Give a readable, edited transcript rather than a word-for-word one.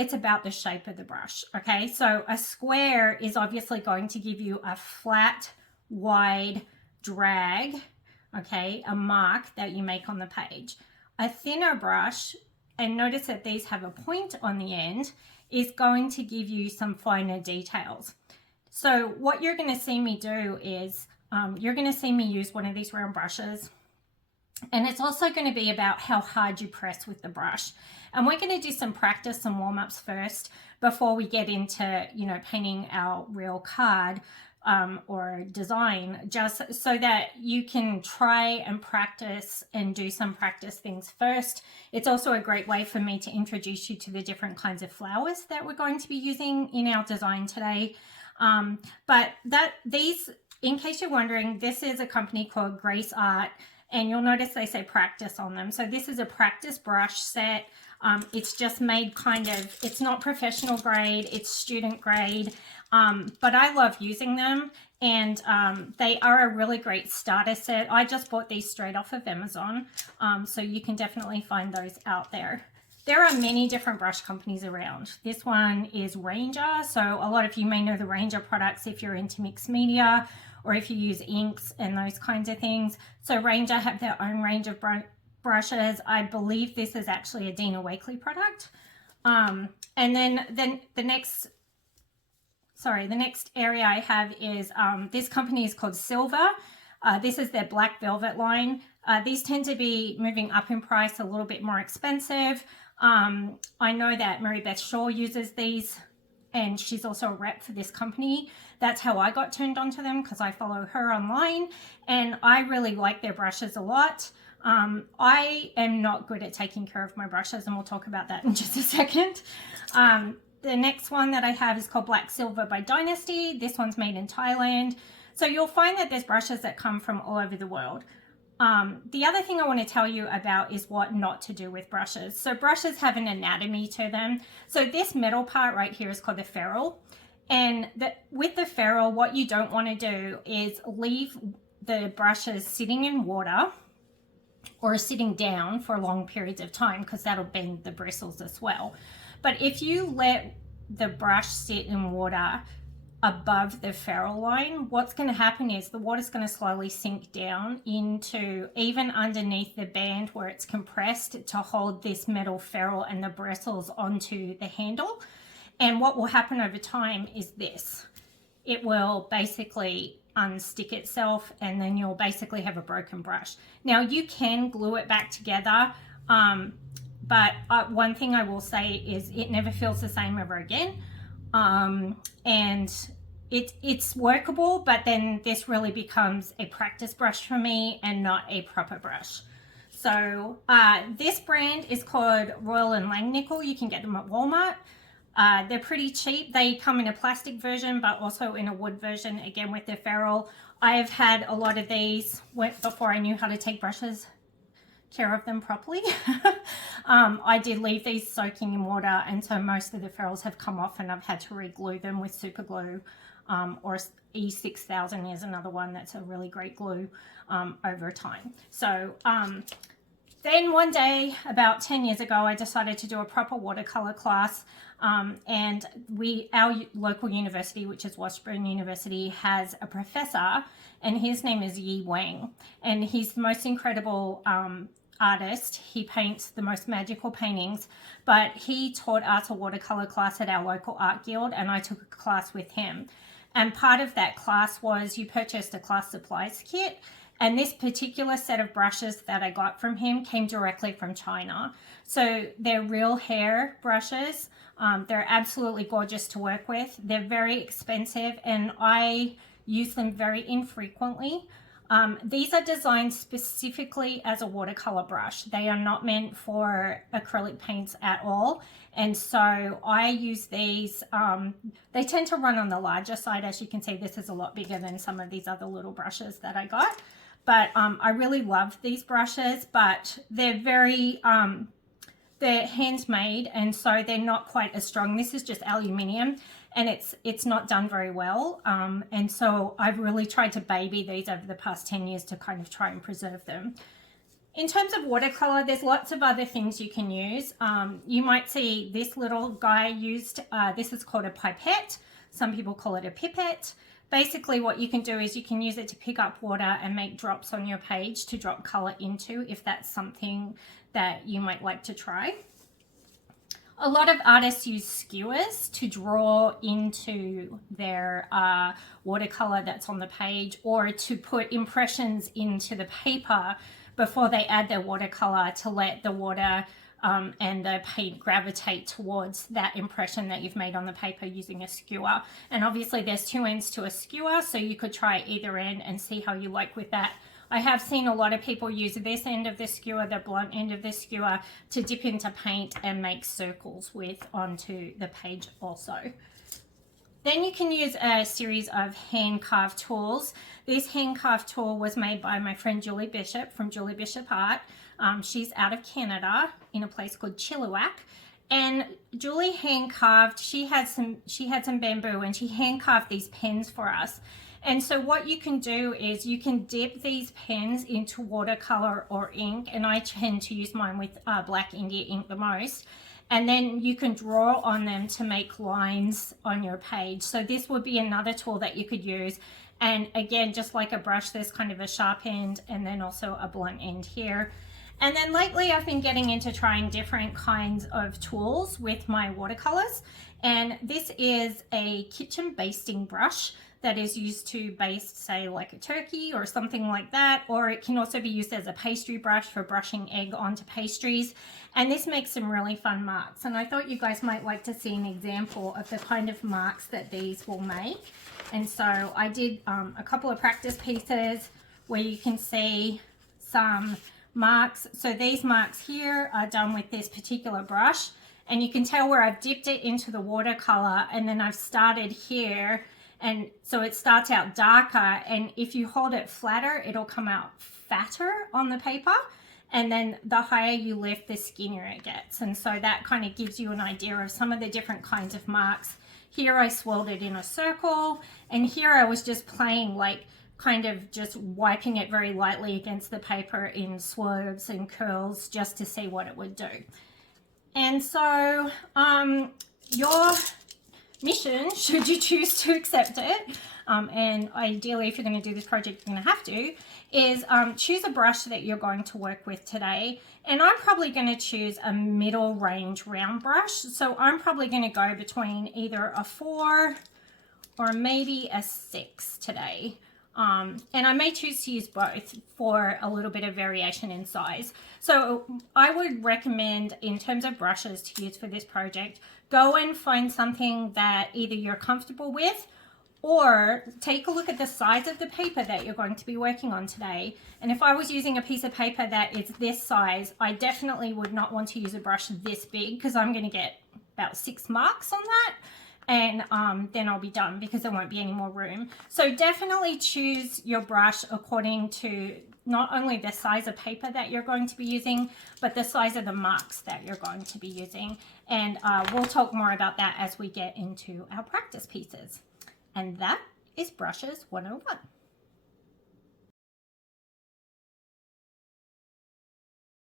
it's about the shape of the brush. Okay, so a square is obviously going to give you a flat, wide drag, okay, a mark that you make on the page. A thinner brush, and notice that these have a point on the end, is going to give you some finer details. So what you're going to see me do is you're going to see me use one of these round brushes, and it's also going to be about how hard you press with the brush. And we're going to do some practice, some warm-ups first before we get into, you know, painting our real card or design, just so that you can try and practice and do some practice things first. It's also a great way for me to introduce you to the different kinds of flowers that we're going to be using in our design today. But these, in case you're wondering, this is a company called Grace Art, and you'll notice they say practice on them. So this is a practice brush set. It's just made kind of, it's not professional grade, it's student grade, but I love using them, and they are a really great starter set. I just bought these straight off of Amazon, so you can definitely find those out there. There are many different brush companies around. This one is Ranger, so a lot of you may know the Ranger products if you're into mixed media or if you use inks and those kinds of things. So Ranger have their own range of brushes. I believe this is actually a Dina Wakley product. And then the next area I have is this company is called Silver. This is their black velvet line. These tend to be moving up in price, a little bit more expensive. I know that Mary Beth Shaw uses these, and she's also a rep for this company. That's how I got turned on to them, because I follow her online, and I really like their brushes a lot. I am not good at taking care of my brushes, and we'll talk about that in just a second. The next one that I have is called Black Silver by Dynasty. This one's made in Thailand. So you'll find that there's brushes that come from all over the world. The other thing I want to tell you about is what not to do with brushes. So brushes have an anatomy to them. So this metal part right here is called the ferrule. And with the ferrule, what you don't want to do is leave the brushes sitting in water or sitting down for long periods of time, because that'll bend the bristles as well. But if you let the brush sit in water above the ferrule line, what's going to happen is the water's going to slowly sink down into even underneath the band where it's compressed to hold this metal ferrule and the bristles onto the handle. And what will happen over time is this. It will basically unstick itself, and then you'll basically have a broken brush. Now you can glue it back together, but one thing I will say is it never feels the same ever again. And it's workable, but then this really becomes a practice brush for me and not a proper brush. So this brand is called Royal and Langnickel. You can get them at Walmart. They're pretty cheap. They come in a plastic version, but also in a wood version, again with their ferrule. I've had a lot of these before I knew how to take care of them properly. I did leave these soaking in water, and so most of the ferrules have come off, and I've had to re-glue them with super glue, or E6000 is another one that's a really great glue over time. So then one day, about 10 years ago, I decided to do a proper watercolor class, and our local university, which is Washburn University, has a professor, and his name is Yi Wang, and he's the most incredible artist. He paints the most magical paintings, but he taught us a watercolor class at our local art guild, and I took a class with him. And part of that class was you purchased a class supplies kit, and this particular set of brushes that I got from him came directly from China. So they're real hair brushes. They're absolutely gorgeous to work with. They're very expensive, and I use them very infrequently. These are designed specifically as a watercolor brush. They are not meant for acrylic paints at all. And so I use these, they tend to run on the larger side. As you can see, this is a lot bigger than some of these other little brushes that I got. But I really love these brushes, but they're very, they're handmade, and so they're not quite as strong. This is just aluminium, and it's not done very well. And so I've really tried to baby these over the past 10 years to kind of try and preserve them. In terms of watercolor, there's lots of other things you can use. You might see this little guy used. This is called a pipette. Some people call it a pipette. Basically what you can do is you can use it to pick up water and make drops on your page to drop color into, if that's something that you might like to try. A lot of artists use skewers to draw into their watercolor that's on the page, or to put impressions into the paper before they add their watercolor, to let the water and the paint gravitate towards that impression that you've made on the paper using a skewer. And obviously there's two ends to a skewer, so you could try either end and see how you like with that. I have seen a lot of people use this end of the skewer, the blunt end of the skewer, to dip into paint and make circles with onto the page also. Then you can use a series of hand carved tools. This hand carved tool was made by my friend Julie Bishop from Julie Bishop Art. She's out of Canada in a place called Chilliwack. And Julie hand carved, she had some bamboo, and she hand carved these pens for us. And so what you can do is you can dip these pens into watercolor or ink, and I tend to use mine with Black India ink the most. And then you can draw on them to make lines on your page. So this would be another tool that you could use. And again, just like a brush, there's kind of a sharp end and then also a blunt end here. And then lately I've been getting into trying different kinds of tools with my watercolors. And this is a kitchen basting brush that is used to baste, say, like a turkey or something like that, or it can also be used as a pastry brush for brushing egg onto pastries. And this makes some really fun marks, and I thought you guys might like to see an example of the kind of marks that these will make. And so I did a couple of practice pieces where you can see some marks. So these marks here are done with this particular brush, and you can tell where I've dipped it into the watercolor, and then I've started here. And so it starts out darker, and if you hold it flatter, it'll come out fatter on the paper. And then the higher you lift, the skinnier it gets. And so that kind of gives you an idea of some of the different kinds of marks. Here I swirled it in a circle, and here I was just playing, like kind of just wiping it very lightly against the paper in swerves and curls just to see what it would do. And so your mission, should you choose to accept it, and ideally if you're going to do this project you're going to have to, is choose a brush that you're going to work with today. And I'm probably going to choose a middle range round brush, so I'm probably going to go between either a 4 or maybe a 6 today. And I may choose to use both for a little bit of variation in size. So I would recommend, in terms of brushes to use for this project, go and find something that either you're comfortable with, or take a look at the size of the paper that you're going to be working on today. And if I was using a piece of paper that is this size, I definitely would not want to use a brush this big, because I'm going to get about 6 marks on that. And then I'll be done because there won't be any more room. So definitely choose your brush according to not only the size of paper that you're going to be using, but the size of the marks that you're going to be using. And we'll talk more about that as we get into our practice pieces. And that is Brushes 101.